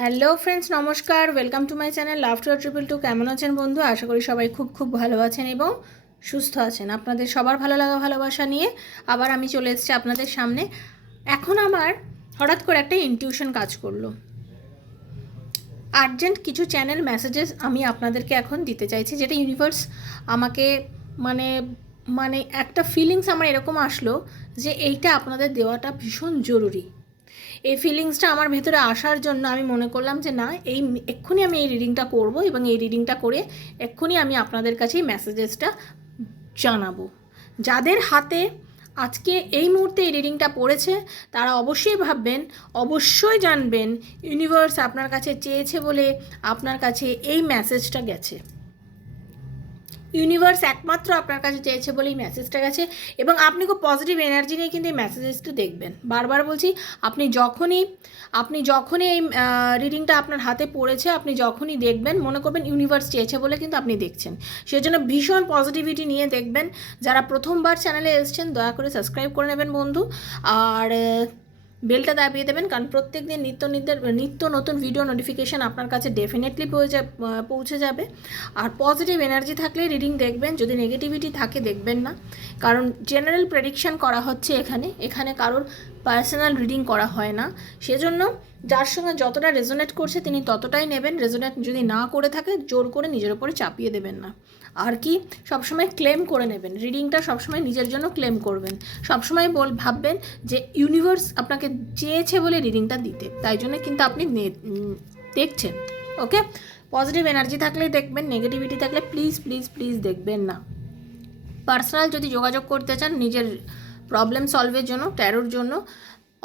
Hello friends, নমস্কার। Welcome to my channel love to triple two. কেমন আছেন বন্ধু? আশা করি সবাই খুব ভালো আছেন এবং সুস্থ আছেন। আপনাদের সবার ভালো লাগা ভালোবাসা নিয়ে আবার আমি চলে এসেছি আপনাদের সামনে। এখন আমার হঠাৎ করে একটা ইনটিউশন কাজ করলো। আর্জেন্ট কিছু চ্যানেল মেসেজেস আমি আপনাদেরকে এখন দিতে চাইছি, যেটা ইউনিভার্স আমাকে মানে মানে একটা ফিলিংস আমার এরকম আসলো যে এইটা আপনাদের দেওয়াটা ভীষণ জরুরি। এই ফিলিংসটা আমার ভেতরে আসার জন্য আমি মনে করলাম যে না, এক্ষুনি আমি এই রিডিংটা করব এবং এই রিডিংটা করে এক্ষুনি আমি আপনাদের কাছে এই মেসেজেসটা জানাবো। যাদের হাতে আজকে এই মুহূর্তে এই রিডিংটা পড়েছে তারা অবশ্যই ভাববেন, অবশ্যই জানবেন ইউনিভার্স আপনার কাছে চেয়েছে বলে আপনার কাছে এই মেসেজটা গেছে। ইউনিভার্স একমাত্র আপনার কাছে চেয়েছে বলেই মেসেজটা গেছে এবং আপনি খুব পজিটিভ এনার্জি নিয়ে কিন্তু এই মেসেজেসটা দেখবেন। বারবার বলছি, আপনি যখনই এই রিডিংটা আপনার হাতে পড়েছে, আপনি যখনই দেখবেন মনে করবেন ইউনিভার্স চেয়েছে বলে কিন্তু আপনি দেখছেন। সেজন্য ভীষণ পজিটিভিটি নিয়ে দেখবেন। যারা প্রথমবার চ্যানেলে এসেছেন দয়া করে সাবস্ক্রাইব করে নেবেন বন্ধু, আর বেলটা দাবিয়ে দেবেন, কারণ প্রত্যেক দিন নিত্য নতুন ভিডিও নোটিফিকেশান আপনার কাছে ডেফিনেটলি পৌঁছে যাবে। আর পজিটিভ এনার্জি থাকলে রিডিং দেখবেন, যদি নেগেটিভিটি থাকে দেখবেন না, কারণ জেনারেল প্রেডিকশান করা হচ্ছে এখানে কারোর পার্সোনাল রিডিং করা হয় না। সেজন্য যার সঙ্গে যতটা রেজোনেট করছে তিনি ততটাই নেবেন। রেজোনেট যদি না করে থাকে জোর করে নিজের ওপরে চাপিয়ে দেবেন না। আর কি, সবসময় ক্লেম করে নেবেন রিডিংটা, সবসময় নিজের জন্য ক্লেম করবেন। সবসময় ভাববেন যে ইউনিভার্স আপনাকে চেয়েছে বলে রিডিংটা দিতে, তাই জন্য কিন্তু আপনি দেখছেন। ওকে, পজিটিভ এনার্জি থাকলেই দেখবেন, নেগেটিভিটি থাকলে প্লিজ দেখবেন না। পার্সোনাল যদি যোগাযোগ করতে চান নিজের প্রবলেম সলভের জন্য, ট্যারোর জন্য,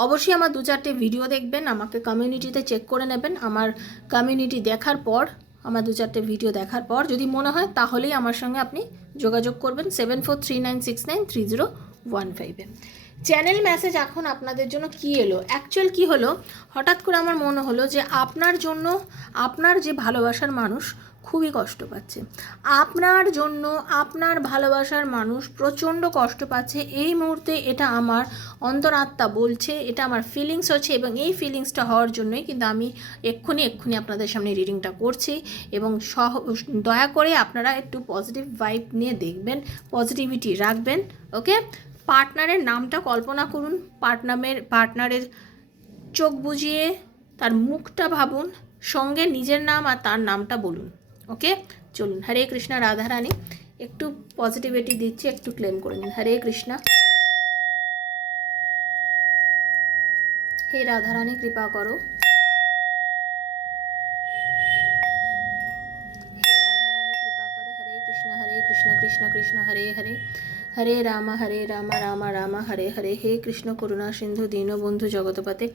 অবশ্যই আমার 2-4টে ভিডিও দেখবেন, আমাকে কমিউনিটিতে চেক করে নেবেন। আমার কমিউনিটি দেখার পর, আমার 2-4টে ভিডিও দেখার পর যদি মনে হয় তাহলেই আমার সঙ্গে আপনি যোগাযোগ করবেন 7439693015-এ। চ্যানেল মেসেজ এখন আপনাদের জন্য কি এলো, অ্যাকচুয়াল কি হলো, হঠাৎ করে আমার মনে হলো যে আপনার জন্য আপনার যে ভালোবাসার মানুষ খুবই কষ্ট পাচ্ছে। আপনার জন্য আপনার ভালোবাসার মানুষ প্রচণ্ড কষ্ট পাচ্ছে এই মুহূর্তে। এটা আমার অন্তরাত্মা বলছে, এটা আমার ফিলিংস হচ্ছে, এবং এই ফিলিংসটা হওয়ার জন্যই কিন্তু আমি এক্ষুনি আপনাদের সামনে রিডিংটা করছি। এবং দয়া করে আপনারা একটু পজিটিভ ভাইব নিয়ে দেখবেন, পজিটিভিটি রাখবেন। ওকে, পার্টনারের নামটা কল্পনা করুন, পার্টনারের চোখ বুজিয়ে তার মুখটা ভাবুন, সঙ্গে নিজের নাম আর তার নামটা বলুন। ওকে, চলুন। হরে কৃষ্ণা, রাধারানী একটু পজিটিভিটি দিচ্ছি, একটু ক্লেম করে নিন। হরে কৃষ্ণা। হে রাধারানী কৃপা করো। হে রাধারানী কৃপা করো। হরে কৃষ্ণ কৃষ্ণ কৃষ্ণ হরে হরে, হরে রাম রাম রাম হরে হরে। হে কৃষ্ণ করুণা সিন্ধু দীনবন্ধু জগৎপতে,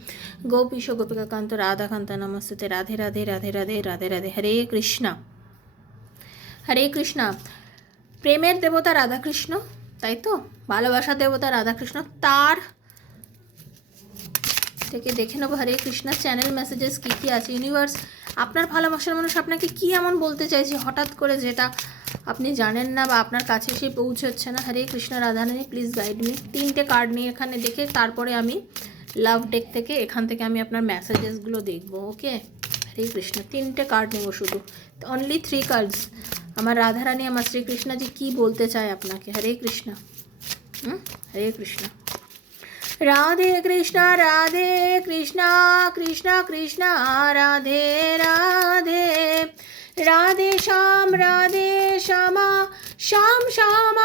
গোপীশ গোপিকাকান্ত রাধাকান্ত নমস্তে। রাধে রাধে রাধে রাধে রাধে রাধে। হরে কৃষ্ণা। হরে কৃষ্ণা। প্রেমের দেবতা রাধাকৃষ্ণ, তাই তো? ভালোবাসার দেবতা রাধাকৃষ্ণ, তার থেকে দেখে নেবো হরে কৃষ্ণা চ্যানেল মেসেজেস কী আছে। ইউনিভার্স আপনার ভালোবাসার মানুষ আপনাকে কী এমন বলতে চাইছে হঠাৎ করে, যেটা আপনি জানেন না বা আপনার কাছে সে পৌঁছচ্ছে না। Hare Krishna Radharani please guide me. 3টে কার্ড নিয়ে এখানে দেখে তারপরে আমি লাভ ডেক থেকে এখান থেকে আমি আপনার মেসেজেসগুলো দেখবো। ওকে, হরে কৃষ্ণ। 3টে কার্ড নেবো শুধু, অনলি 3 কার্ডস। আমার রাধারানী, আমার শ্রীকৃষ্ণজি কী বলতে চায় আপনাকে। হরে কৃষ্ণ। হরে কৃষ্ণ। রাধে কৃষ্ণ কৃষ্ণ কৃষ্ণ রাধে রাধে, রাধে শ্যাম শ্যাম শ্যাম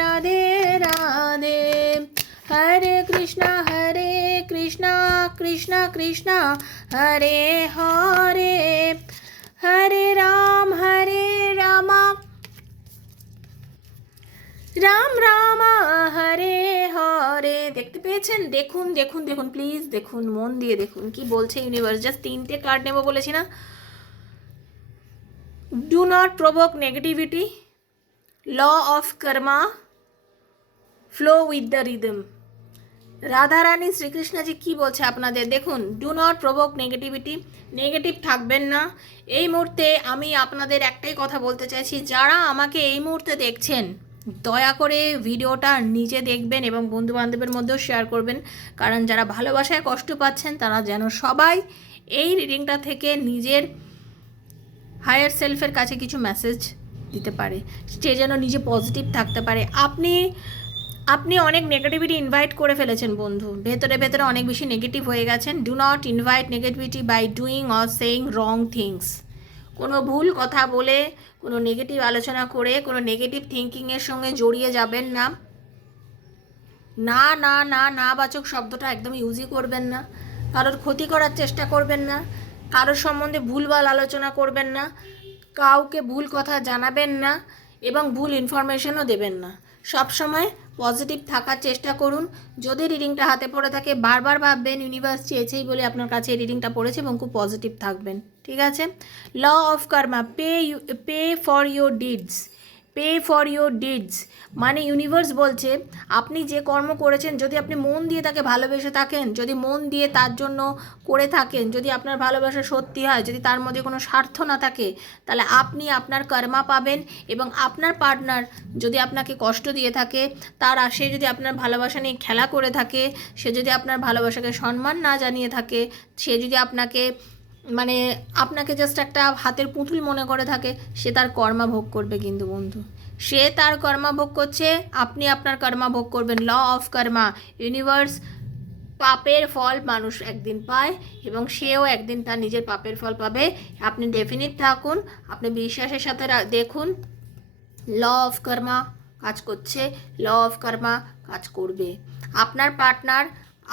রাধে রাধে। হরে কৃষ্ণ কৃষ্ণ কৃষ্ণ হরে হরে, হরে রাম রাম রাম হরে হরে। দেখতে পেয়েছেন? দেখুন প্লিজ দেখুন, মন দিয়ে দেখুন কি বলছে ইউনিভার্স। জাস্ট 3টে কার্ড নেবো বলেছি না। Do not provoke negativity, law of karma, flow with the rhythm. Radharani Shri Krishna ji কি বলছে আপনাদের দেখুন। Do not provoke negativity, negative থাকবেন না এই মুহূর্তে। আমি আপনাদের একটাই কথা বলতে চাইছি, যারা আমাকে এই মুহূর্তে দেখছেন দয়া করে ভিডিওটা নিজে দেখবেন এবং বন্ধুবান্ধবের মধ্যেও শেয়ার করবেন, কারণ যারা ভালোবাসায় কষ্ট পাচ্ছেন তারা যেন সবাই এই রিডিংটা থেকে নিজের হায়ার সেলফের কাছে কিছু মেসেজ দিতে পারে, সে যেন নিজে পজিটিভ থাকতে পারে। আপনি অনেক নেগেটিভিটি ইনভাইট করে ফেলেছেন বন্ধু, ভেতরে ভেতরে অনেক বেশি নেগেটিভ হয়ে গেছেন। Do not invite negativity by doing or saying wrong things. কোনো ভুল কথা বলে, কোনো নেগেটিভ আলোচনা করে, কোনো নেগেটিভ থিঙ্কিংয়ের সঙ্গে জড়িয়ে যাবেন না। না না না না বাচক শব্দটা একদম ইউজই করবেন না। কারোর ক্ষতি করার চেষ্টা করবেন না, কারোর সম্বন্ধে ভুলভাল আলোচনা করবেন না, কাউকে ভুল কথা জানাবেন না এবং ভুল ইনফরমেশনও দেবেন না। সবসময় পজিটিভ থাকার চেষ্টা করুন। যদি রিডিংটা হাতে পড়ে থাকে বারবার ভাববেন ইউনিভার্স চেয়েছেই বলে আপনার কাছে এই রিডিংটা পড়েছে এবং খুব পজিটিভ থাকবেন, ঠিক আছে? Law of karma, pay for your deeds, pay for your deeds, মানে ইউনিভার্স বলছে আপনি যে কর্ম করেছেন, যদি আপনি মন দিয়ে তাকে ভালোবেসে থাকেন, যদি মন দিয়ে তার জন্য করে থাকেন, যদি আপনার ভালোবাসা সত্যি হয়, যদি তার মধ্যে কোনো স্বার্থ না থাকে, তাহলে আপনি আপনার কর্মা পাবেন। এবং আপনার পার্টনার যদি আপনাকে কষ্ট দিয়ে থাকে, সে যদি আপনার ভালোবাসা নিয়ে খেলা করে থাকে, সে যদি আপনার ভালোবাসাকে সম্মান না জানিয়ে থাকে, সে যদি আপনাকে জাস্ট একটা হাতের পুতুল মনে করে থাকে, সে তার কর্মা ভোগ করবে। কিন্তু বন্ধু, সে তার কর্মা ভোগ করছে, আপনি আপনার কর্মা ভোগ করবেন। ল অফ কর্মা, ইউনিভার্স, পাপের ফল মানুষ একদিন পায় এবং সেও একদিন তার নিজের পাপের ফল পাবে। আপনি ডেফিনিট থাকুন, আপনি বিশ্বাসের সাথে দেখুন, ল অফ কর্মা কাজ করছে, ল অফ কর্মা কাজ করবে। আপনার পার্টনার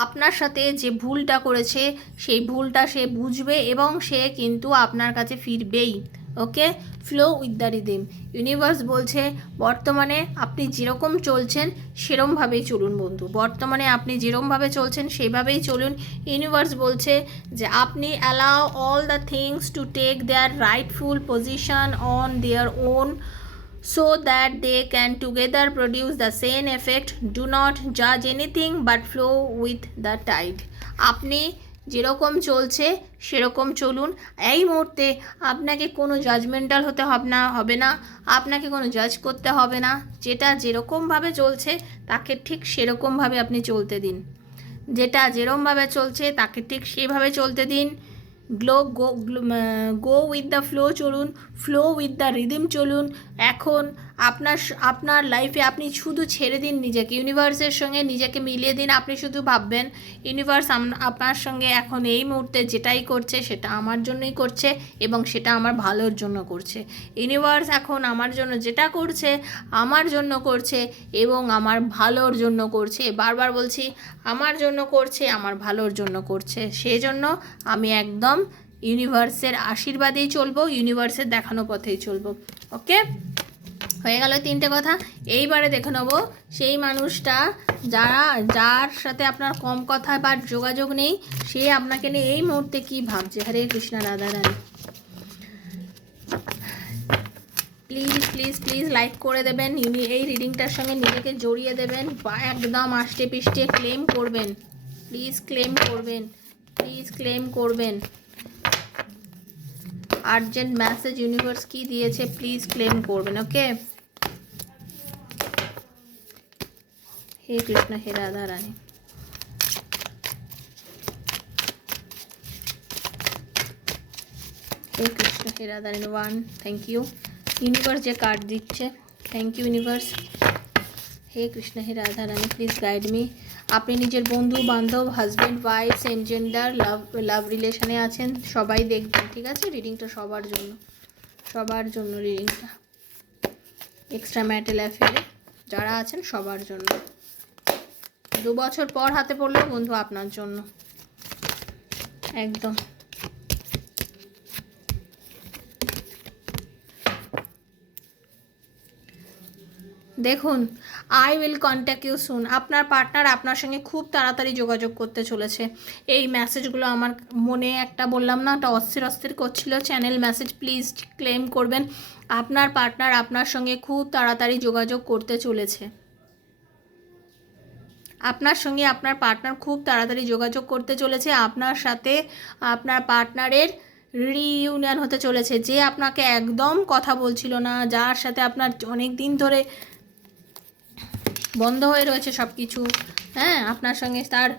আপনার সাথে যে ভুলটা করেছে সেই ভুলটা সে বুঝবে এবং সে কিন্তু আপনার কাছে ফিরবেই। Okay, flow with the rhythm. Universe বলছে বর্তমানে আপনি যেরকম চলছেন সেরমভাবেই চলুন বন্ধু, বর্তমানে আপনি যেরমভাবে চলছেন সেইভাবেই চলুন। ইউনিভার্স বলছে যে আপনি allow all the things to take their rightful position on their own, so that they can together produce the same effect. Do not judge anything but flow with the tide. আপনি যেরকম চলছে সেরকম চলুন। এই মুহূর্তে আপনাকে কোনো জাজমেন্টাল হতে হবে না, আপনাকে কোনো জাজ করতে হবে না। যেটা যেরকমভাবে চলছে তাকে ঠিক সেরকমভাবে আপনি চলতে দিন, যেটা যেরকমভাবে চলছে তাকে ঠিক সেভাবে চলতে দিন। গো উইথ দ্য ফ্লো চলুন, ফ্লো উইথ দ্য রিদিম চলুন। এখন আপনার লাইফে আপনি শুধু ছেড়ে দিন নিজেকে, ইউনিভার্সের সঙ্গে নিজেকে মিলিয়ে দিন। আপনি শুধু ভাববেন ইউনিভার্স আপনার সঙ্গে এখন এই মুহূর্তে যেটাই করছে সেটা আমার জন্যই করছে এবং সেটা আমার ভালোর জন্য করছে। ইউনিভার্স এখন আমার জন্য যেটা করছে আমার জন্য করছে এবং আমার ভালোর জন্য করছে। বারবার বলছি আমার জন্য করছে, আমার ভালোর জন্য করছে। সেই জন্য আমি একদম ইউনিভার্সের আশীর্বাদেই চলবো, ইউনিভার্সের দেখানো পথেই চলবো। ওকে, হয়ে গেল 3টে কথা। এইবারে দেখে নেব সেই মানুষটা যার সাথে আপনার কম কথা বা যোগাযোগ নেই, সে আপনাকে নিয়ে এই মুহূর্তে কী ভাবছে। হরে Krishna Radha Rani. Please please please like করে দেবেন, এই রিডিংটার সঙ্গে নিজেকে জড়িয়ে দেবেন বা একদম আষ্টে পিষ্টে ক্লেম করবেন। প্লিজ ক্লেম করবেন, প্লিজ ক্লেম করবেন। আর্জেন্ট মেসেজ ইউনিভার্স কি দিয়েছে প্লিজ ক্লেম করবেন। ওকে, হে কৃষ্ণ হে রাধা রানী। হে কৃষ্ণ হে Radha Rani. 1, thank you universe যে কার্ড দিচ্ছে, থ্যাংক ইউ ইউনিভার্স। হে কৃষ্ণ হে Radha Rani, please guide me. আপনি নিজের বন্ধু বান্ধব, husband wife, same gender, love রিলেশনে আছেন, সবাই দেখবেন, ঠিক আছে? রিডিংটা সবার জন্য রিডিংটা। এক্সট্রা ম্যারিটাল অ্যাফেয়ারে যারা আছেন সবার জন্য। 2 বছর পর হাতে পড়লেও বন্ধু আপনার জন্য একদম। দেখুন, I will contact you soon. আপনার পার্টনার আপনার সঙ্গে খুব তাড়াতাড়ি যোগাযোগ করতে চলেছে। এই মেসেজগুলো আমার মনে একটা বললাম না, একটা অস্থির করছিল। চ্যানেল মেসেজ প্লিজ ক্লেম করবেন। আপনার পার্টনার আপনার সঙ্গে খুব তাড়াতাড়ি যোগাযোগ করতে চলেছে। আপনার সঙ্গে আপনার পার্টনার খুব তাড়াতাড়ি যোগাযোগ করতে চলেছে। আপনার সাথে আপনার পার্টনারের রিইউনিয়ন হতে চলেছে। যে আপনাকে একদম কথা বলছিল না, যার সাথে আপনার অনেক দিন ধরে বন্ধ হয়ে রয়েছে সব কিছু। হ্যাঁ, আপনার সঙ্গে তার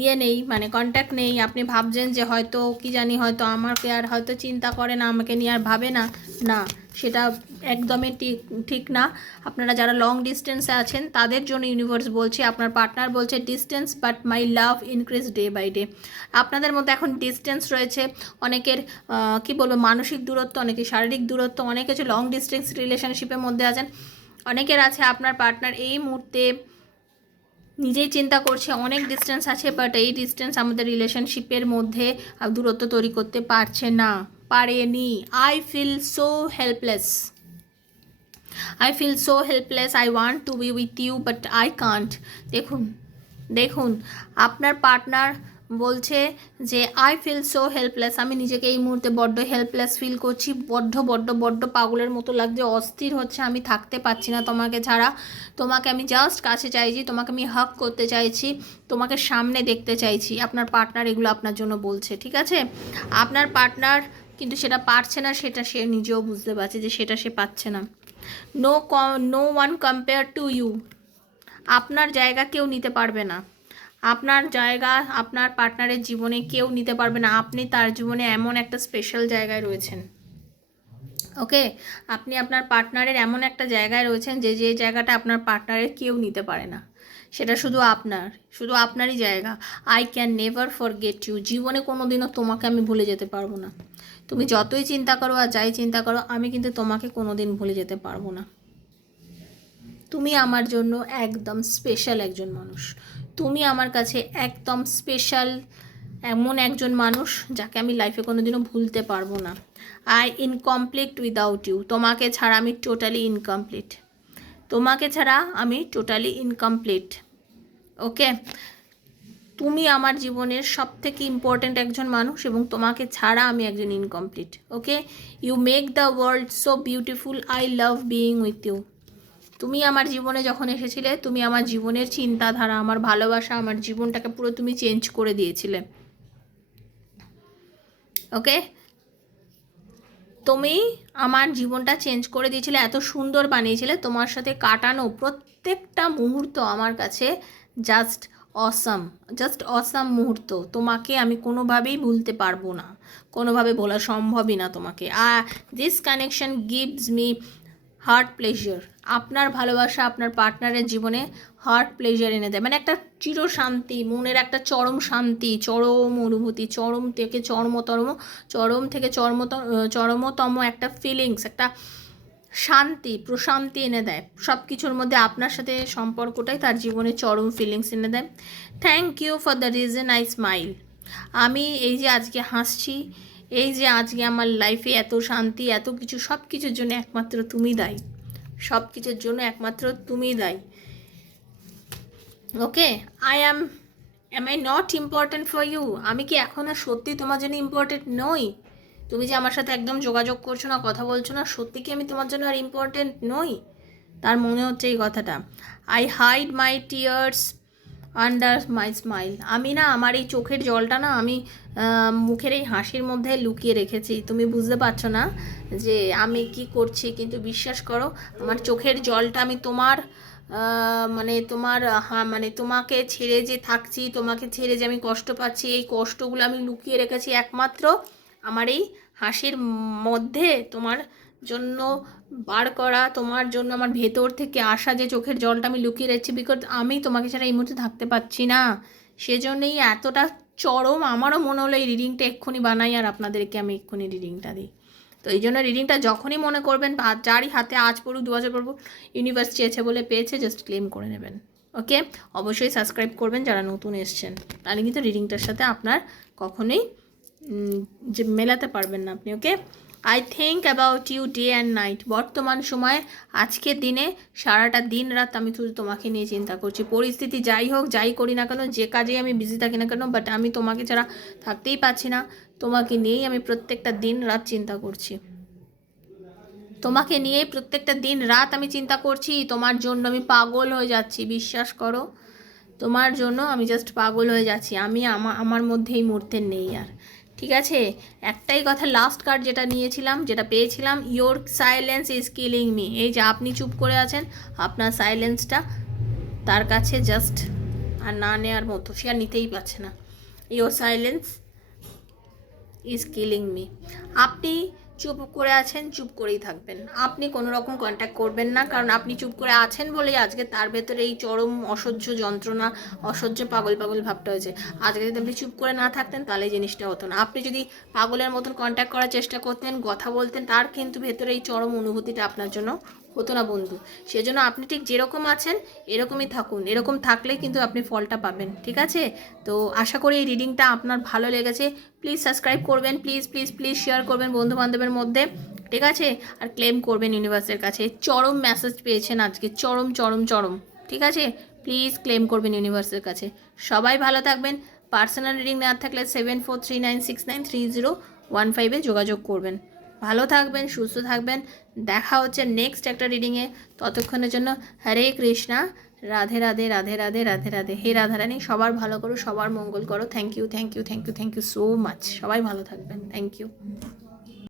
ইয়ে নেই, মানে কন্ট্যাক্ট নেই। আপনি ভাবছেন যে হয়তো কি জানি, হয়তো আমাকে আর হয়তো চিন্তা করে না, আমাকে নিয়ে আর ভাবে না। না, সেটা একদমই ঠিক না। আপনারা যারা লং ডিস্টেন্সে আছেন তাদের জন্য ইউনিভার্স বলছে, আপনার পার্টনার বলছে distance but my love increase day by day. আপনাদের মধ্যে এখন ডিস্টেন্স রয়েছে, অনেকের কি বলবো মানসিক দূরত্ব, অনেকের শারীরিক দূরত্ব, অনেকে হচ্ছে লং ডিস্টেন্স রিলেশনশিপের মধ্যে আছেন। অনেকের আছে আপনার পার্টনার এই মুহূর্তে নিজেই চিন্তা করছে, অনেক ডিস্টেন্স আছে, বাট এই ডিস্টেন্স আমাদের রিলেশনশিপের মধ্যে দূরত্ব তৈরি করতে পারছে না, পারেনি। I feel so helpless, I feel so helpless, I want to be with you but I can't. দেখুন দেখুন, আপনার পার্টনার বলছে যে আই ফিল সো হেল্পলেস, আমি নিজেকে এই মুহূর্তে বড্ড হেল্পলেস ফিল করছি, বড্ড বড্ড বড্ড পাগলের মতো লাগছে, অস্থির হচ্ছে, আমি থাকতে পারছি না তোমাকে ছাড়া। তোমাকে আমি জাস্ট কাছে চাইছি, তোমাকে আমি হাগ করতে চাইছি, তোমাকে সামনে দেখতে চাইছি। আপনার পার্টনার এগুলো আপনার জন্য বলছে, ঠিক আছে? আপনার পার্টনার কিন্তু সেটা পারছে না, সেটা সে নিজেও বুঝতে পারছে যে সেটা সে পাচ্ছে না। No one compare to you, আপনার জায়গা কেউ নিতে পারবে না, আপনার জায়গা আপনার পার্টনারের জীবনে কেউ নিতে পারবে না। আপনি তার জীবনে এমন একটা স্পেশাল জায়গায় রয়েছেন, ওকে? আপনি আপনার পার্টনারের এমন একটা জায়গায় রয়েছেন যে যে জায়গাটা আপনার পার্টনারের কেউ নিতে পারে না, সেটা শুধু আপনারই জায়গা। I can never forget you, জীবনে কোনো দিনও তোমাকে আমি ভুলে যেতে পারবো না। তুমি যতই চিন্তা করো আর যাই চিন্তা করো, আমি কিন্তু তোমাকে কোনো দিন ভুলে যেতে পারবো না। তুমি আমার জন্য একদম স্পেশাল একজন মানুষ, তুমি আমার কাছে একদম স্পেশাল এমন একজন মানুষ যাকে আমি লাইফে কোনো দিনও ভুলতে পারবো না। আই ইনকমপ্লিট উইদাউট ইউ, তোমাকে ছাড়া আমি টোটালি ইনকমপ্লিট, তোমাকে ছাড়া আমি টোটালি ইনকমপ্লিট, ওকে? তুমি আমার জীবনের সবথেকে ইম্পর্ট্যান্ট একজন মানুষ এবং তোমাকে ছাড়া আমি একজন incomplete, okay? You make the world so beautiful, I love being with you. তুমি আমার জীবনে যখন এসেছিলে, তুমি আমার জীবনের চিন্তাধারা, আমার ভালোবাসা, আমার জীবনটাকে পুরো তুমি চেঞ্জ করে দিয়েছিলে, ওকে? তুমি আমার জীবনটা চেঞ্জ করে দিয়েছিলে, এত সুন্দর বানিয়েছিলে, তোমার সাথে কাটানো প্রত্যেকটা মুহূর্ত আমার কাছে জাস্ট অসাম, জাস্ট অসাম মুহূর্ত। তোমাকে আমি কোনোভাবেই ভুলতে পারবো না, কোনোভাবে ভোলা সম্ভবই না তোমাকে। This connection gives me heart pleasure, আপনার ভালোবাসা আপনার পার্টনারের জীবনে হার্ট প্লেজার এনে দেয়, মানে একটা চির শান্তি, মনের একটা চরম শান্তি, চরম অনুভূতি, চরম থেকে চরমতম একটা ফিলিংস, একটা শান্তি, প্রশান্তি এনে দেয় সব কিছুর মধ্যে। আপনার সাথে সম্পর্কটাই তার জীবনে চরম ফিলিংস এনে দেয়। Thank you for the reason I smile, আমি এই যে আজকে হাসছি, এই যে আজকে আমার লাইফে এত শান্তি, এত কিছু, সব কিছুর জন্য একমাত্র তুমি দায়ী, সব কিছুর জন্য একমাত্র তুমি দায়ী, okay? Am I not important for you, আমি কি এখন আর সত্যি তোমার জন্য ইম্পর্ট্যান্ট নই? তুমি যে আমার সাথে একদম যোগাযোগ করছো না, কথা বলছো না, সত্যি কি আমি তোমার জন্য আর ইম্পর্ট্যান্ট নই? তার মনে হচ্ছে এই কথাটা। I hide my tears under my smile, আমি না আমার এই চোখের জলটা না আমি মুখের এই হাসির মধ্যে লুকিয়ে রেখেছি। তুমি বুঝতে পারছো না যে আমি কি করছি, কিন্তু বিশ্বাস করো আমার চোখের জলটা আমি তোমার মানে তোমাকে ছেড়ে যে থাকছি, তোমাকে ছেড়ে যে আমি কষ্ট পাচ্ছি, এই কষ্টগুলো আমি লুকিয়ে রেখেছি একমাত্র আমার এই হাসির মধ্যে। তোমার জন্য বার করা, তোমার জন্য আমার ভেতর থেকে আসা যে চোখের জলটা আমি লুকিয়ে রেখেছি, বিকজ আমি তোমাকে ছাড়া এই মুহূর্তে থাকতে পারছি না। সেজন্যই এতটা চরম আমারও মনে হলো এই রিডিংটা এক্ষুনি বানাই আর আপনাদেরকে আমি এক্ষুনি রিডিংটা দিই। তো এই জন্য রিডিংটা যখনই মনে করবেন, যারই হাতে আজ পড়ুক 2 বছর পড়ুক, ইউনিভার্স চেয়েছে বলে পেয়েছে, জাস্ট ক্লেম করে নেবেন, ওকে? অবশ্যই সাবস্ক্রাইব করবেন যারা নতুন এসছেন, তাহলে কিন্তু রিডিংটার সাথে আপনার কখনোই যে মেলাতে পারবেন না আপনি, okay? I think about you day and night, বর্তমান সময়ে আজকের দিনে সারাটা দিন রাত আমি শুধু তোমাকে নিয়ে চিন্তা করছি। পরিস্থিতি যাই হোক, যাই করি না কেন, যে কাজেই আমি বিজি থাকি না কেন, বাট আমি তোমাকে ছাড়া থাকতেই পারছি না। তোমাকে নিয়েই আমি প্রত্যেকটা দিন রাত চিন্তা করছি, তোমাকে নিয়েই প্রত্যেকটা দিন রাত আমি চিন্তা করছি। তোমার জন্য আমি পাগল হয়ে যাচ্ছি, বিশ্বাস করো, তোমার জন্য আমি জাস্ট পাগল হয়ে যাচ্ছি। আমি আমার মধ্যে এই মুহূর্তে নেই আর। ঠিক আছে, একটাই কথা, লাস্ট কার্ড যেটা নিয়েছিলাম, যেটা পেয়েছিলাম, your silence is killing me. এই যে আপনি চুপ করে আছেন, আপনার সাইলেন্সটা তার কাছে জাস্ট আর না নেওয়ার মতো, সে আর নিতেই পারছে না। Your silence is killing me. আপনি চুপ করে আছেন, চুপ করেই থাকবেন, আপনি কোনো রকম কন্ট্যাক্ট করবেন না, কারণ আপনি চুপ করে আছেন বলেই আজকে তার ভেতরে এই চরম অসহ্য যন্ত্রণা, অসহ্য পাগল পাগল ভাবটা হয়েছে। আজকে যদি আপনি চুপ করে না থাকতেন তাহলে এই জিনিসটা হতো না। আপনি যদি পাগলের মতন কন্ট্যাক্ট করার চেষ্টা করতেন, কথা বলতেন, তার কিন্তু ভেতরে এই চরম অনুভূতিটা আপনার জন্য হতো না বন্ধু। সেজন্য আপনি ঠিক যেরকম আছেন এরকমই থাকুন, এরকম থাকলে কিন্তু আপনি ফলটা পাবেন, ঠিক আছে? তো আশা করি এই রিডিংটা আপনার ভালো লেগেছে। প্লিজ সাবস্ক্রাইব করবেন, প্লিজ প্লিজ প্লিজ শেয়ার করবেন বন্ধু বান্ধবের মধ্যে, ঠিক আছে? আর ক্লেম করবেন ইউনিভার্সের কাছে। চরম মেসেজ পেয়েছেন আজকে, চরম চরম চরম, ঠিক আছে? প্লিজ ক্লেম করবেন ইউনিভার্সের কাছে। সবাই ভালো থাকবেন। পার্সোনাল রিডিং নেওয়ার থাকলে 7439693015 যোগাযোগ করবেন। ভালো থাকবেন, সুস্থ থাকবেন। দেখা হচ্ছে নেক্সট একটা রিডিংয়ে। ততক্ষণের জন্য হরে কৃষ্ণা, রাধে রাধে রাধে রাধে রাধে রাধে। হে রাধারানী, সবার ভালো করো, সবার মঙ্গল করো। Thank you thank you thank you thank you so much. সবাই ভালো থাকবেন, থ্যাংক ইউ।